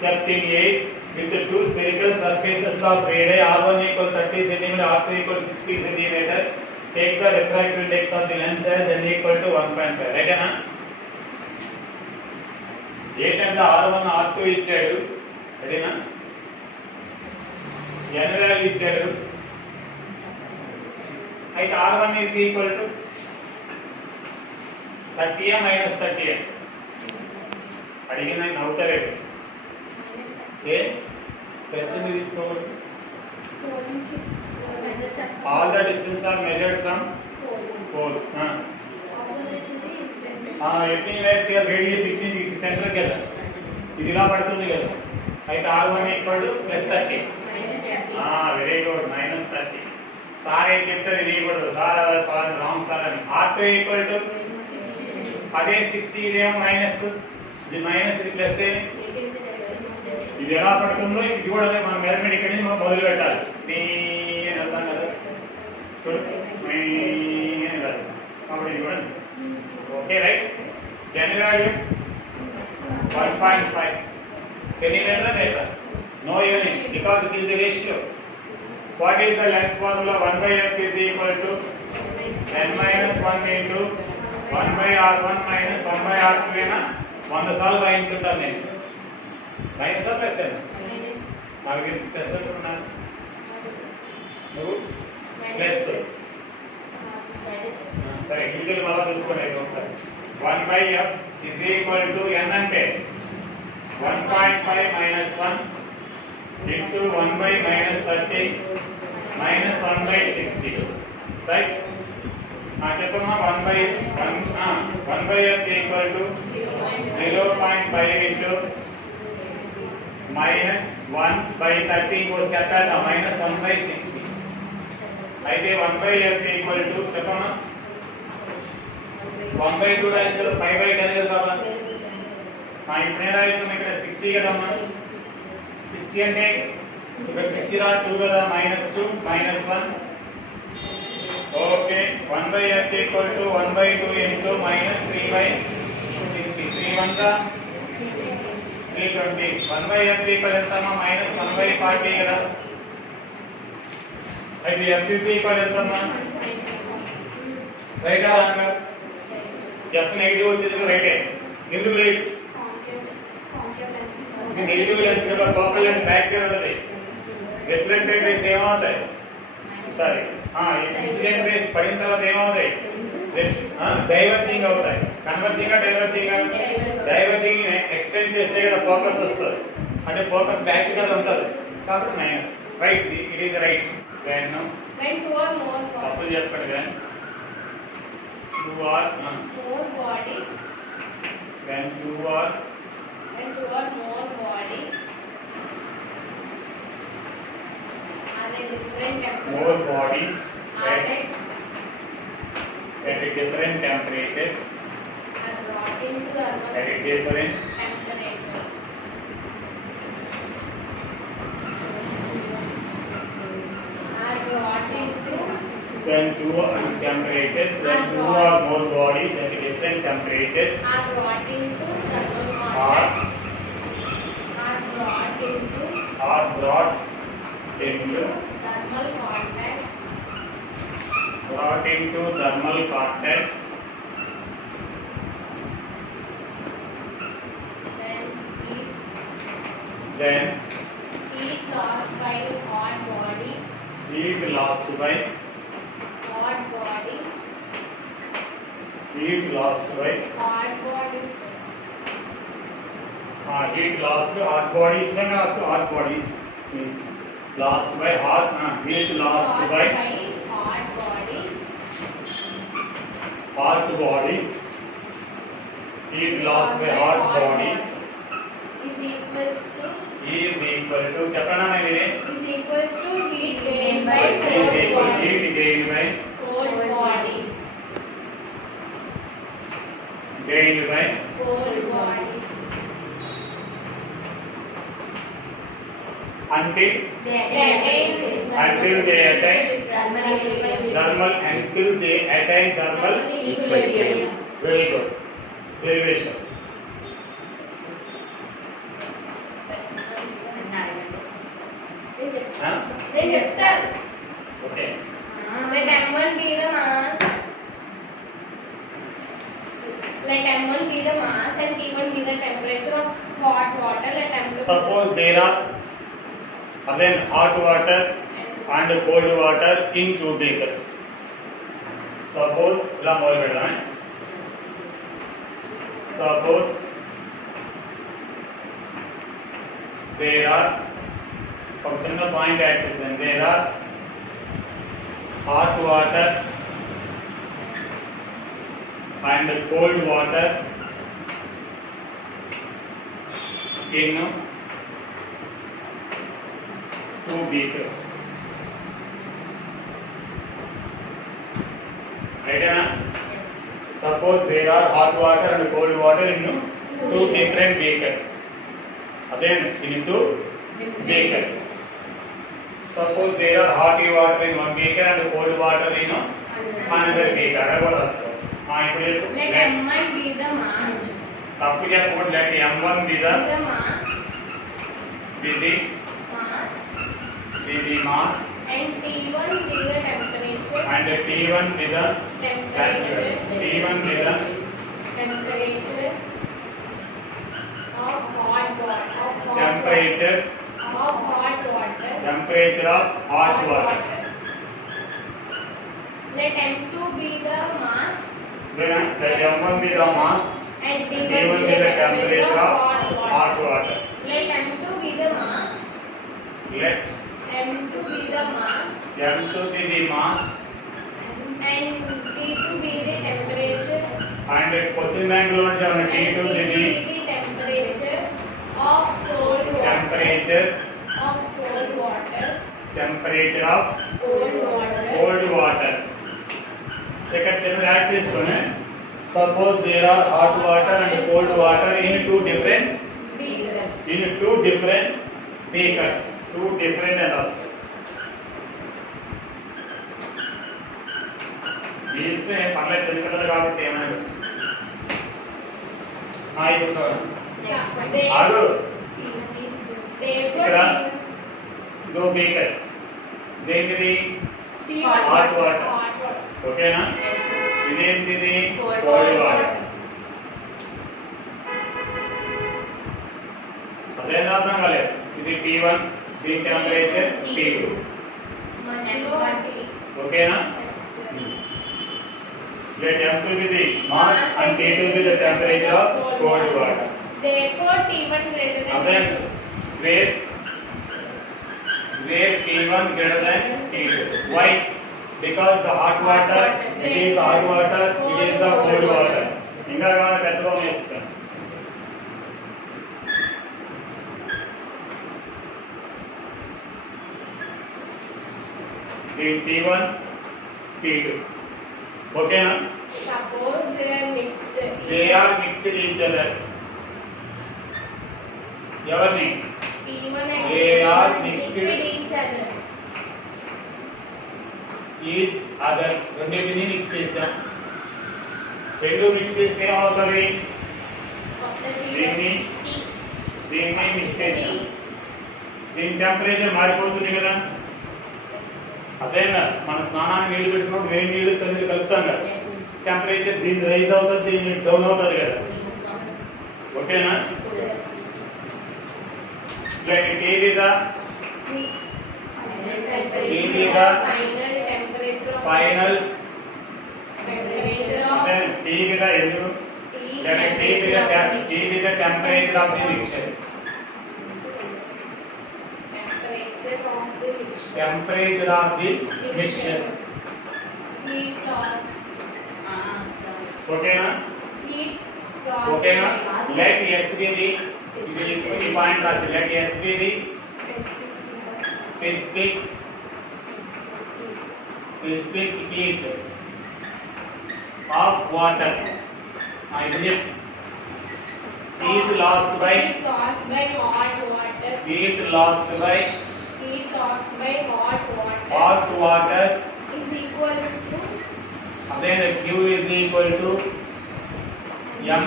kept in A with the two spherical surfaces of radii R1 equal 30 cm, R2 equal 60 cm. Take the refractive index of the lens as n equal to 1.5. Right na? ఏంటంటే R1 R2 ఇచ్చాడు. రెడీనా? n value ఇచ్చాడు. అయితే R1 is equal to 30 minus 30. అడిగిన నవ్వుతారే. ఏ ప్లస్ ని తీసుకోకూడదు. All the distance are measured from pole. ఎట్ని వేర్ రేడియస్ ఇట్ని సెంటర్ కదా, ఇది ఇలా పడుతుంది కదా. అయితే R1 equal to +30. Very good, -30. Sir ఏం చెప్తారు వినకూడదు. సార్ రాంగ్ సార్ అని. R2 ఈక్వల్ టు అదే 60, ఇదేమో మైనస్, ఇది మైనస్, ఇది ప్లస్. ఇది ఎలా పడుతుందో ఇది కూడా మనం మెజర్మెంట్ ఇక్కడ నుంచి మొదలు పెట్టాలి. వెళ్తాం కదా చూడు, కాదు కాబట్టి ఇది కూడా okay. Right. n value 1.5 centimeter meter. No units because it is a ratio. What is the length formula? 1/f is equal to n minus 1 into 1/r1 minus 1/r2. అయినా 100 సార్లు రాయించుంటాను నేను. మైనస్ ప్లస్ ఎంత? నాకు తెలిసి ప్లస్ అనుకున్నాను. నువ్వు ప్లస్. సరే ఇంటికి మళ్ళీ చూసుకోండి ఒకసారి. 1/f is equal to n అంటే 1.5 minus 1 into 1/-30 minus 1/60. Right? చెప్పమ్మా. 1/f equal to 0.5 into minus 1/30 goes చెప్పాలి minus 1/60. అయితే 1/f equal to చెప్పమ్మా 1/2 రాయొచ్చు కదా, 5/10 కదా బాబా. ఇప్పుడే రాయొచ్చు ఇక్కడ 60 కదమ్మా. 60 అంటే ఇక్కడ 60 రా 2 కదా, -2 -1. Okay. 1/f equal to 1/2 into minus 3/60. 3 1 320. 1/f equal ఎంతమ్మా? -1/40 కదా. అయితే f is equal ఎంతమ్మా? రైటా రాంగా? f నెగిటివ్ వచ్చింది రైటే. ఎందుకు రైట్? నెగిటివ్ లెన్స్ కదా, ఫోకల్ లెంత్ బ్యాక్ గా ఉంటుంది. రిఫ్లెక్టెడ్ రేస్ ఏమవుతాయి? సరే ఇన్సిడెంట్ రేస్ పడిన తర్వాత ఏమవుతాయి? డైవర్జింగ్ అవుతాయి. కన్వర్జింగ్ డైవర్జింగ్ డైవర్జింగ్ ఎక్స్టెండ్ చేస్తే కదా ఫోకస్ వస్తుంది. అంటే ఫోకస్ బ్యాక్ కదా ఉంటుంది కాబట్టి minus. Right, it is right. when two or more bodies చెప్పండి. when two or more bodies, when two or more bodies are at different temperatures, more bodies are at a different temperature are brought into thermal at a different temperatures. Are brought into when two temperatures, when two or more bodies at different temperatures are brought into thermal contact, are brought into thermal contact, brought into thermal contact, then heat lost by hot body, heat lost by hot body, heat lost by hot bodies, heat lost by hot bodies है ना. आपको hot bodies means lost by hot, heat lost by hot bodies, heat lost by hot bodies is equal to చెప్పనా నేను is equals to heat gained by cold bodies, gained by cold bodies until they attain thermal equilibrium. Very good. Derivation. hot water. Let temperature. Suppose there are again hot water and cold water in two beakers. Suppose ఇలా మొదలు పెడదాం. Suppose there are ఒక చిన్న point add చేసాను. There are hot water and cold water in two beakers. Right? Yes. Suppose there are hot water and cold water in two different beakers. Again, in two beakers. Suppose there are hot water in one beaker and cold water in another beaker. Adago raskochu. Let M1 be the mass. తప్పు చెప్పకూడదు. Let M1 be the mass. Be the mass. And T1 be the temperature. And T1 be the Temperature. T1 be the Temperature of hot water. temperature Of hot water. temperature of hot water. Let M2 be the mass. Then let M1 be the mass. And T1 be the temperature of hot water. Let M2 be the mass. Let M2 be the mass. M2 be the mass. And T2 be the temperature. And question bank lo unte avana T2 be the temperature of cold water. temperature Of cold water. temperature of Cold water. cold water. ఇక్కడ చిన్న యాడ్ చేసుకొని suppose there are hot water and cold water in two different Beakers. beakers. Two different and also. మీ ఇష్టం ఏం పర్లేదు చిన్నపిల్లలు కాబట్టి ఏమైనా ఇప్పుడు చూడండి ఆగు ఇక్కడ దో బీకర్ దేనిది hot water. ఓకేనా ఇదేంటిది కోల్డ్ వాటర్ అదేనా అర్థం కాలేదు ఇది T1 దీని టెంపరేచర్ T2 ఓకేనా let M2 be the mass and T2 be the temperature of cold water. Therefore, T1 greater than Then where T1 greater than T2. Why? Because the hot water, it is hot water, it is the cold water. ఇంకా కావాలి పెద్దగా వేస్తాం. T1, T2. ఓకేనా? Suppose they are mixed. They are mixed each other. ఎవరిని? T1 and They T2 are mixed mixed each other. Each other రెండింటిని మిక్స్ చేసాం. రెండు మిక్స్ చేస్తే ఏమవుతుంది? దీన్ని మిక్స్ చేసాం. దీని టెంపరేచర్ మారిపోతుంది కదా. అదేనా మన స్నానానికి నీళ్లు పెట్టుకున్నప్పుడు వేడి నీళ్లు చల్లని కలుపుతాం కదా. టెంపరేచర్ దీన్ని రైజ్ అవుతుంది, దీన్ని డౌన్ అవుతుంది కదా. ఓకేనా? Like T with final temperature of then T with the edu then T with the temperature of the mixture. Temperature of the mixture. Heat loss. Okay na? Heat loss. Okay na? Let S be the point rasi. Let S be the specific heat of water. Heat lost by hot water. Heat lost by hot water is equals to then Q is equal to M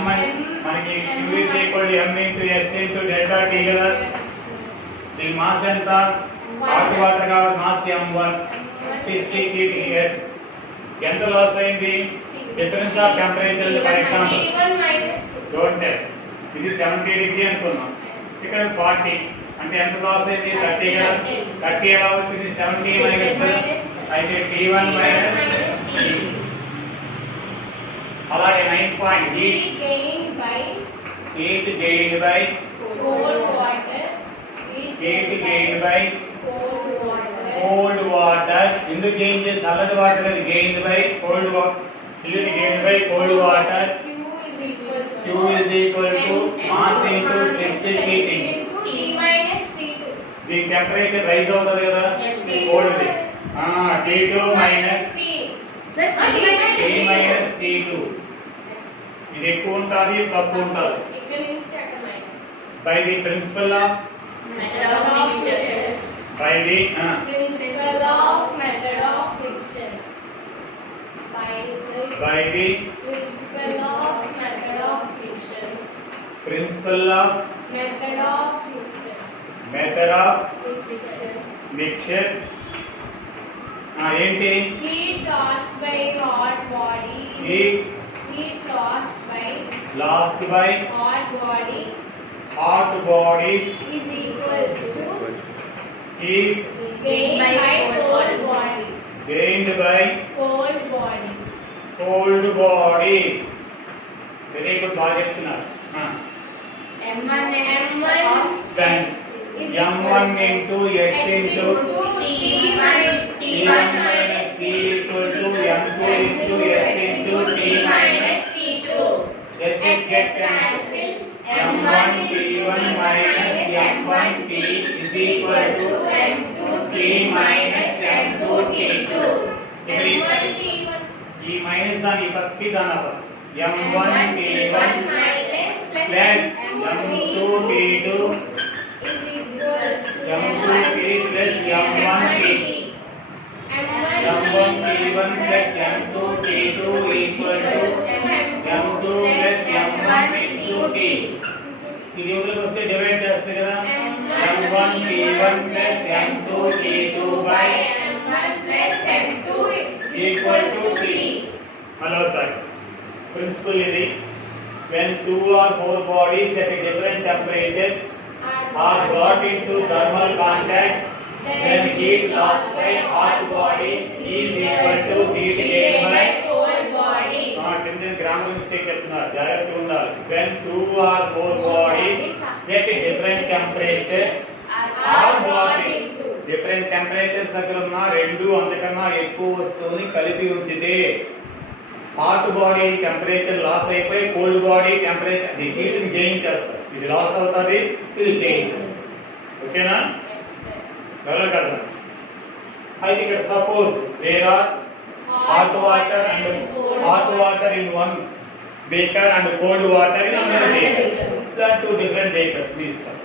మనకి Q is equal to M into S into delta T కదా. దీని మాస్ ఎంత? Hot water కాబట్టి mass M1 60 heat S. ఎంత లాస్ అయింది? Difference of temperature for example T1 minus don't tell ఇది 70 డిగ్రీ అనుకున్నాం, ఇక్కడ 40 అంటే ఎంత లాస్ అయింది 30 కదా. 30 ఎలా వచ్చింది 70 మైనస్ అయితే T1 మైనస్ T2. అలాగే 9 point heat gained by cold water. heat gained by cold water. ఎందుకు గెయిన్ చేసి చల్లటి వాటర్ కదా gained by cold water. heat gained by cold water. Q is equal to mass into specific heating. T minus T2. దీని temperature rise అవుతుంది కదా cold the. T2 minus T minus T2. ఇది ఎక్కువ ఉంటుంది తక్కువ ఉంటుంది. By the principle of by the principle of method of mixtures. By the principle of method of mixtures. principle of Method of mixtures. method of Mixtures. mixtures. ఏంటి Heat lost by hot body. Heat lost by lost by hot body hot bodies is equals to heat gained by cold body. gained by Cold body. cold bodies. Very good బాగా చెప్తున్నారు. M1 Times M1 into S into T1 minus T equal to M2 into S into T minus T2. S gets cancelled. M1 T1 minus M1 T is equal to M2 T minus M2 T2. ఈ మైనస్ దాని పక్కకి దాని M1 T1 plus M2 T2 M2 T plus M1 T. M1 T1 plus M2 T2 equal to M2 plus M1 into T. ఇది ఊళ్ళకి వస్తే డివైడ్ చేస్తే కదా M1 T1 plus M2 T2 by equal to T. Hello sir principle ఇది when two or more bodies at different temperatures are brought into thermal contact, then heat lost by hot bodies is equal to heat gained by cold bodies. చిన్న grammar mistake చెప్తున్నారు, జాగ్రత్తగా ఉండాలి. when two or more bodies at different temperatures are brought into different temperatures దగ్గర ఉన్న రెండు అంతకన్నా ఎక్కువ వస్తువుని కలిపి ఉంచితే హాట్ బాడీ టెంపరేచర్ లాస్ అయిపోయి cold body temperature the heat ని గెయిన్ చేస్తారు. ఇది లాస్ అవుతుంది, ఇది గెయిన్ చేస్తారు. ఓకేనా? ఎవరు కదా? అయితే ఇక్కడ suppose there are hot water in one beaker and cold water in another beaker. That two different beakers మీ ఇష్టం.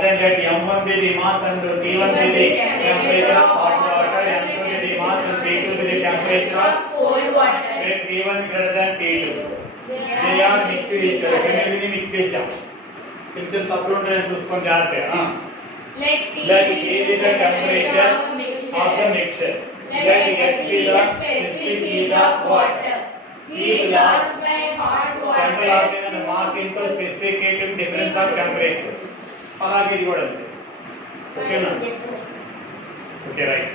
Then let M1 be the mass and T1 be the temperature of hot water, M2 be the mass and T2 be the temperature of Cold water. Let T1 greater than T2. They are mixed each other. Can mix చేసాం. చిన్న తప్పులు ఉంటాయని చూసుకొని జాగ్రత్తగా. Let T be the temperature of the mixture. Let S be the specific heat of water. Heat lost by hot water. Temp loss in the mass into specific heat in difference of temperature. అలాగే ఇది కూడా అంతే. ఓకేనా? Okay right.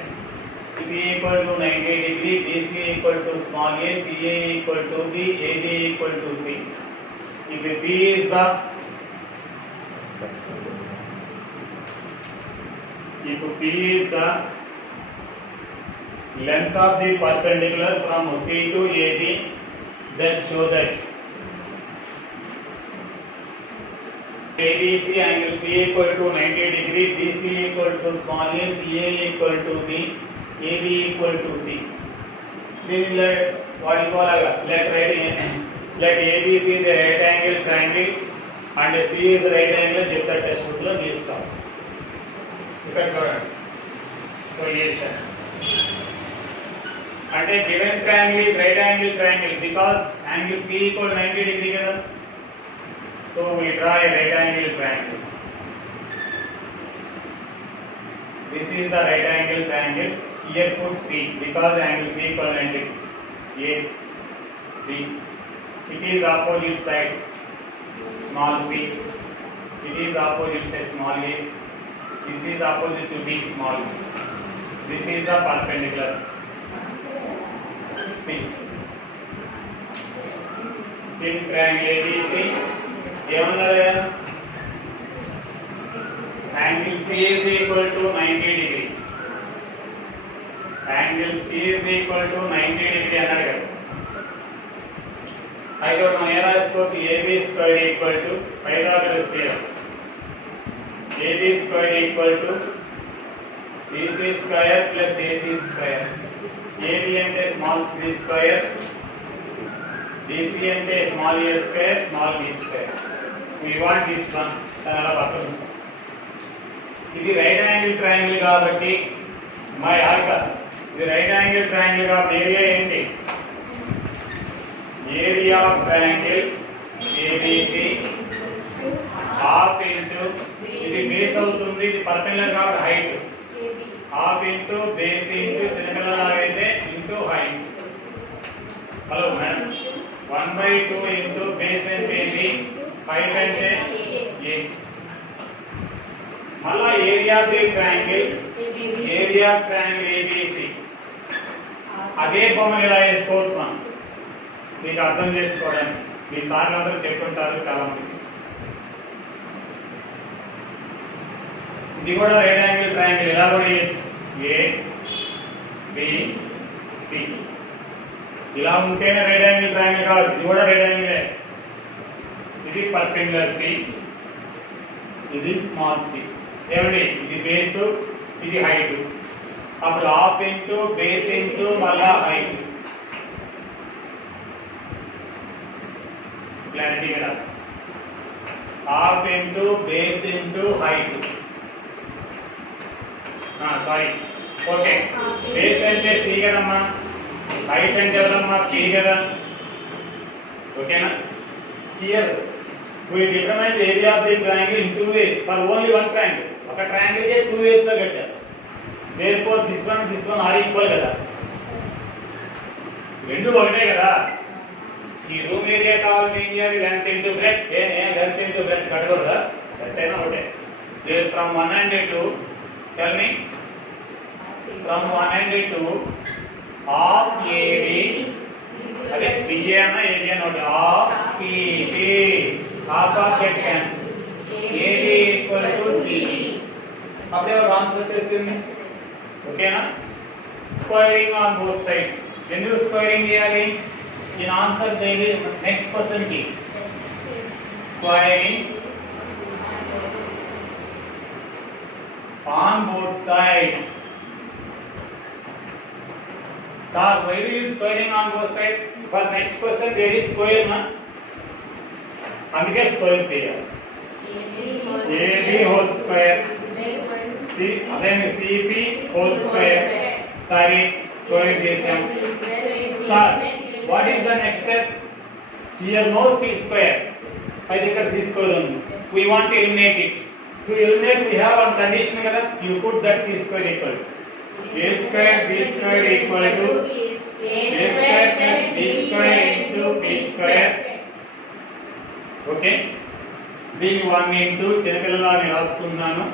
C equal to 90 degree, BC equal to small a, CA equal to B, AB equal to C. If P is the length of the perpendicular from C to AB, then show that ABC angle C equal to 90 degree, BC equal to small a, CA equal to B, AB equal to C. Then what you call let ABC is a right angle triangle and C is a right angle. If the test book lo gistam. ఇక్కడ చూడండి సొల్యూషన్ అంటే given triangle is right angle triangle because angle C equal 90 degree కదా. So we draw a right angle triangle. This is the right angle triangle. Here put C because angle C equal 90. A, B. It is opposite side. small c. It is opposite side small a. This is opposite to big small. This is the perpendicular. See. In triangle ABC, ఏమన్నాడు? Angle C is equal to 90 degree. Angle C is equal to 90 degree అన్నాడు కదా. అయితే మనం ఎలా రాసుకోవచ్చు? AB square equal to Pythagoras theorem. AB square equal to BC square plus AC square. AB అంటే small c square, BC అంటే small a square, small b square. We want this one. అలా పక్కన ఇది రైట్ యాంగిల్ ట్రయాంగిల్ కాబట్టి మా యాక ఇది right angle triangle కాబట్టి ఏరియా ఏంటి? Area of triangle ABC half into ఇది బేస్ అవుతుంది, ఇది పర్పెండిక్యులర్ కాబట్టి height, half into base into చిన్నపిల్లలాగా అయితే into height. Hello madam, 1/2 into base అంటే ఏంటి? 5 అంటే a. మళ్ళా area of the triangle ABC అదే బొమ్మను ఇలా వేసుకోవచ్చు మనం మీకు అర్థం చేసుకోవడానికి. మీ సార్లు అందరూ చెప్పుకుంటారు చాలా మంది. ఇది కూడా రైట్ యాంగిల్ ట్రయాంగిల్ ఇలా కూడా వేయచ్చు. ABC ఇలా ఉంటేనే రైట్ యాంగిల్ ట్రయాంగిల్ కాదు, ఇది కూడా రైట్ యాంగిలే. ఇది పర్పెండిక్యులర్ P, ఇది స్మాల్ c. ఏమండి? ఇది బేస్, ఇది హైట్. అప్పుడు హాఫ్ ఇంటూ బేస్ ఇంటూ మళ్ళా హైట్. క్లారిటీ కదా? Half into base into height. Sorry, okay. Base అంటే సి కదమ్మా, హైట్ అంటే ఎవరమ్మా? P కదా. ఓకేనా? Here we determine the area of the triangle in two ways for only one triangle. ఒక ట్రయాంగిల్ కి 2 ways లో కట్టారు. therefore this one are equal కదా, రెండు ఒకటే కదా. ఈ రూమ్ ఏరియా కావాలంటే ఏం చేయాలి? Length into breadth. Length into breadth కట్టకూడదా? కట్టైనా ఒకటే. there from 1 and 2, tell me, from 1 and 2 half AB, అదే BA అన్న AB అన్న ఒకటి, half CB, half of get cancel, AB equal to CB. అప్పుడే ఒక ఆన్సర్ వచ్చేసింది. ఓకేనా? Squaring on both sides. ఎందుకు స్క్వేరింగ్ చేయాలి? in answer దేని నెక్స్ట్ క్వశ్చన్ కి squaring on both sides. Sir, why do you squaring on both sides? Because next question there is square na, అందుకే స్క్వేర్ చేయాలి. AB whole square, see then CB whole square. Sorry, square చేసాం. Sir, what is the next step? Here no c square, అయితే ఇక్కడ c square ఉంది. We want to eliminate it. To eliminate we have one condition kada, you put that c square equal to a square b square equal to a square plus b square into b square. Okay, దీన్ని 1 into చిన్నపిల్లలా నేను రాసుకున్నాను.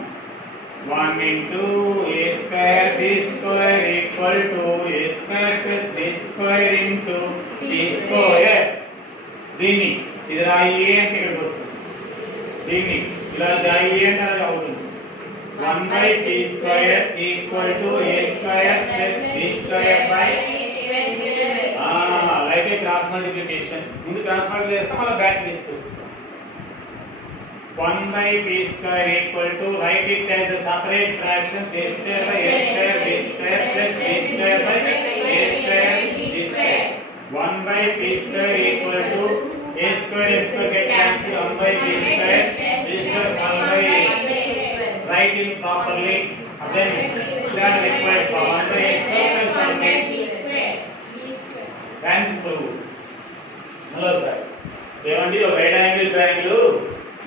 1 into a square b square equal to a square plus b square into b square. దీన్ని ఇది రాయి అంటే ఇక్కడికి వస్తుంది. దీన్ని ఇలా రాయి అంటే అది అవుతుంది. 1/p square equal to a square plus b square by like a cross multiplication. ముందు క్రాస్ మల్టిప్లై చేస్తాం, మళ్ళీ బ్యాక్ తీసుకొస్తాం. 1/p square equal to, write it as a separate fraction, a square by a square b square plus b square by a square b square. 1/p square equal to a square get cancel, 1/b square b square 1/a. Write it properly. Then that requires 1/a square plus 1/b square. Thanks for. Hello sir. ఏమండి ఒక right angle triangle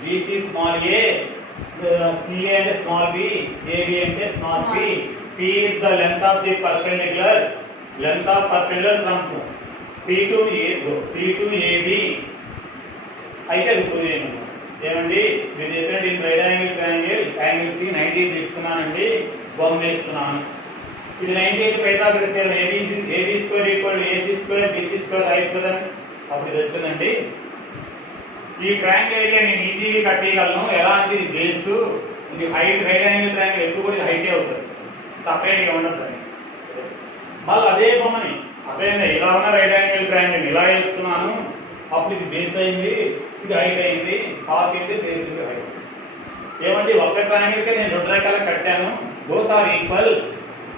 BC small a, CA అంటే small b, AB అంటే small c. P is the length of the perpendicular from C to AB. అయితే అది ప్రూవ్ చేయమన్నాం. ఏమండి మీరు చెప్పినట్టు ఈ రైట్ యాంగిల్ సి 90 తీసుకున్నానండి, బొమ్మ వేసుకున్నాను. ఇది 90 అయితే Pythagoras theorem AB square equal to AC square BC square రాయొచ్చు కదా. అప్పుడు ఇది వచ్చిందండి. ఈ ట్రయాంగిల్ ఏరియా నేను ఈజీగా కట్టేయగలను. ఎలా అంటే ఇది బేస్, ఇది హైట్. రైట్ యాంగిల్ ట్రయాంగిల్ ఎప్పుడు కూడా హైటే అవుతుంది, సపరేట్గా ఉండదు. మళ్ళీ అదే బొమ్మని అదేంది ఇలా ఉన్న రైట్ యాంగిల్ ట్రయాంగిల్ ఇలా వేసుకున్నాను, అప్పుడు ఇది బేస్ అయింది, ఇది హైట్ అయింది. Half into base into height. ఏమండి ఒక్క ట్రయాంగిల్కే నేను 2 రకాలు కట్టాను, బోత్ ఆర్ ఈక్వల్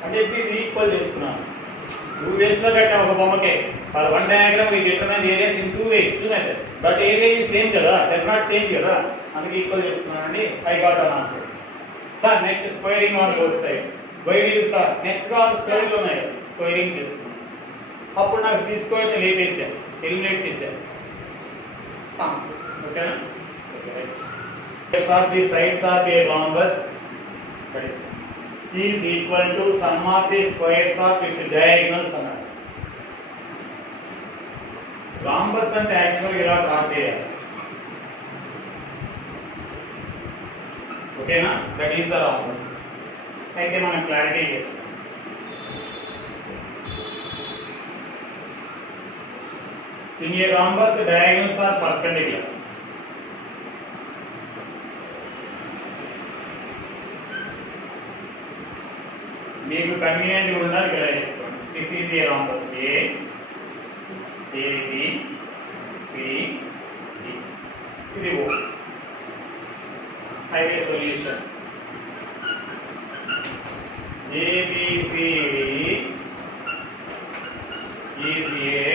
అంటే ఇది ఈక్వల్ చేసుకున్నాను. 2 ways లో కట్టాను ఒక బొమ్మకే. For one diagram we determine areas in 2 ways, 2 methods. But area is same కదా, డస్ నాట్ చేంజ్ కదా, అందుకే ఈక్వల్ చేసుకున్నానండి. I got an answer. Sir next squaring on both sides. Why do you sir next గా స్క్వేర్లు ఉన్నాయి, స్క్వేరింగ్ చేసుకున్నాను. అప్పుడు నాకు సి స్క్వేర్ ని లేపేసాను, ఎలిమినేట్ చేశాను. ఓకేనా? Sir the sides of A rhombus is equal to sum of the squares of its diagonals అన్నాడు. rhombus అంటే యాక్చువల్గా ఇలా డ్రా చేయాలి. ఓకేనా? That is the rhombus. అయితే మనం క్లారిటీ చేస్తాం. In a rhombus the diagonals are perpendicular. మీకు కన్వీనియంట్ ఉండాలి ఇలా చేసుకోండి. This is a rhombus A B C D. ఇది O. అయితే solution A B C D is a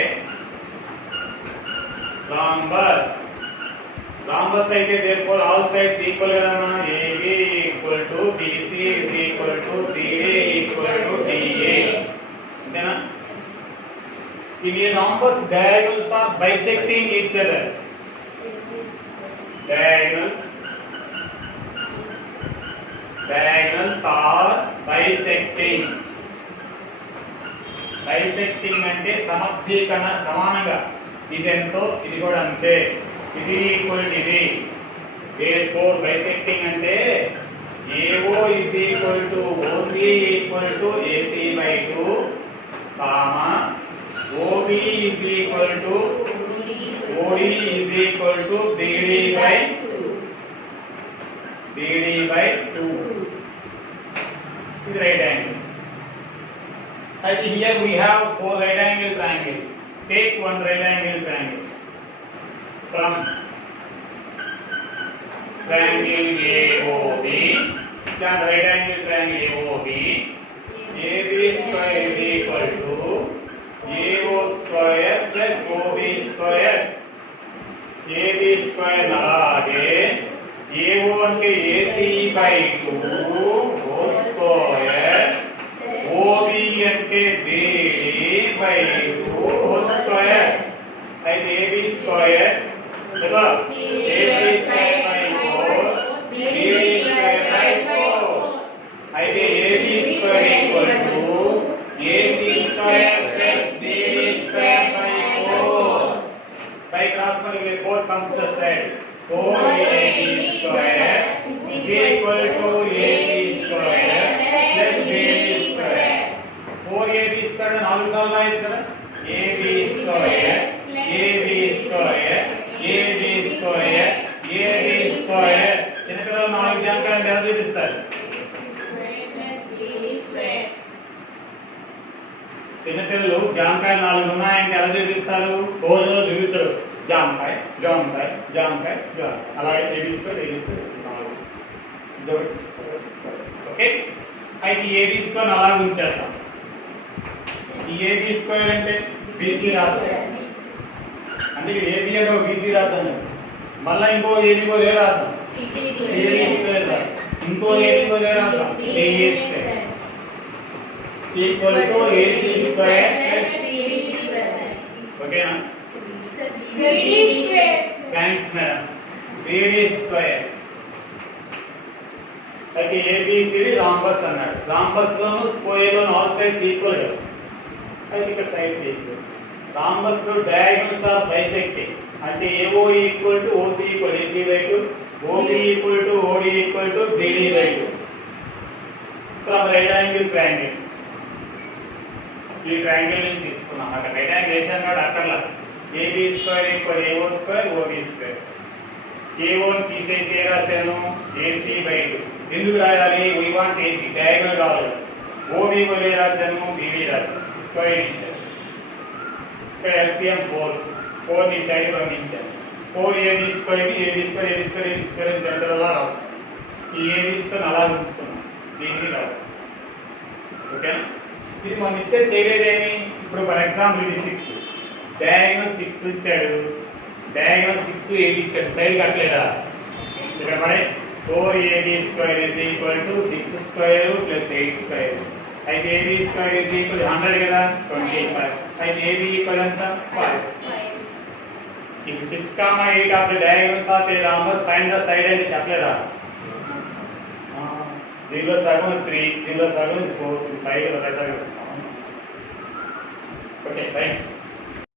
rhombus. Rhombus అయితే therefore all sides equal కదా. AB equal to BC is equal to CD equal to DA. అంతేనా? In a rhombus diagonals are bisecting each other. Diagonals are bisecting. Bisecting అంటే సమద్వీకరణ, సమానంగా. ఇది ఎంతో ఇది కూడా అంతే, ఇది ఈక్వల్ ఇది. therefore bisecting అంటే AO is equal to OC equal to AC by 2, OB is equal to OD is equal to BD by 2. This is right angle. And here we have 4 right angle triangles. Take one right angle triangle from triangle AOB. Then right angle triangle AOB. AB square is equal to AO square plus OB square. AB square అలాగే AO అంటే AC by 2 whole square. OB అంటే BD by 2 whole square. అయితే AB square चलो AC square by 4 BD square by 4. అయితే AB square equal to AC square plus BD square by 4. By cross multiply 4 comes to the side. 4AB square is equal to AC square plus BD square. 4AB square ने 4 साल लाए थे ना. AB square చిన్నపిల్లలు 4 జాంకాయలు ఎలా చూపిస్తారు? చిన్నపిల్లలు జాంకాయలు 4 ఉన్నాయంటే ఎలా చూపిస్తారు? 4లో చూపించరు. జాంకాయ జాంకాయ జాంకాయ జాంకాయ అలాగే ఏబీస్కోర్ ఓకే. అయితే ఏబీ స్క్వేర్ అలా ఉంచేద్దాం. ఈ ఏబీ స్క్వేర్ అంటే బీసీ రాస్తాం, అంటే ఏబీ అంటే ఒక బీసీ రాస్తాను. మళ్ళీ ఇంకో ఏబీ పోలే రాద్దాం, ఇంకో ఏబీ పోలే రాద్దాం. AA square equal to AC square plus ఓకేనా? Thanks madam. బీడీ స్క్వేర్ అయితే ఏబిసిడి రాంబస్ అన్నాడు. రాంబస్ లోను స్క్వేర్ లోను ఆల్ సైడ్స్ ఈక్వల్ కదా. అయితే ఇక్కడ సైడ్స్ ఈక్వల్. రాంబస్ లో డయాగోనల్స్ ఆర్ బైసెక్టింగ్ అంటే AO equal to OC equal AC by 2 OB equal to OD equal to BD by 2 from right angle triangle. ఈ ట్రయాంగిల్ నుంచి తీసుకున్నాం. అక్కడ రైట్ యాంగిల్ వేసాను కాబట్టి అక్కర్లా. AB square equal AO square OB square. AO తీసేసి ఏ రాశాను? AC by 2. ఎందుకు రాయాలి? we want AC డయాగోనల్ కావాలి. OB కూడా ఏ రాశాను? BD రాశాను. స్క్వేర్ ఇచ్చాను. ఇక్కడ LCM 4 ని సైడ్ పంపించాను. 4AB స్క్వేర్ అని జనరల్ లా రాస్తాం. ఈ AB స్క్వేర్ అలా ఉంచుకున్నాం. దీనికి రాదు. ఓకేనా? ఇది మనం ఇస్తే చేయలేదేమి? ఇప్పుడు ఫర్ ఎగ్జాంపుల్ ఇది 6 డయాగోనల్ 6 ఇచ్చాడు, డయాగోనల్ 6 AB ఇచ్చాడు, సైడ్ కట్టలేదా? ఇక్కడ మరి 4AB square is equal to 6 square plus 8 స్క్వేర్. అయితే AB స్క్వేర్ ఇస్ ఈక్వల్ 100 కదా, 25. అయితే AB ఈక్వల్ ఎంత? 5. If 6, 8 of the diagonals of a rhombus, find the side అంటే చెప్పలేదా? దీనిలో సగం 3, దీనిలో సగం 4, 5 ఓకే రైట్.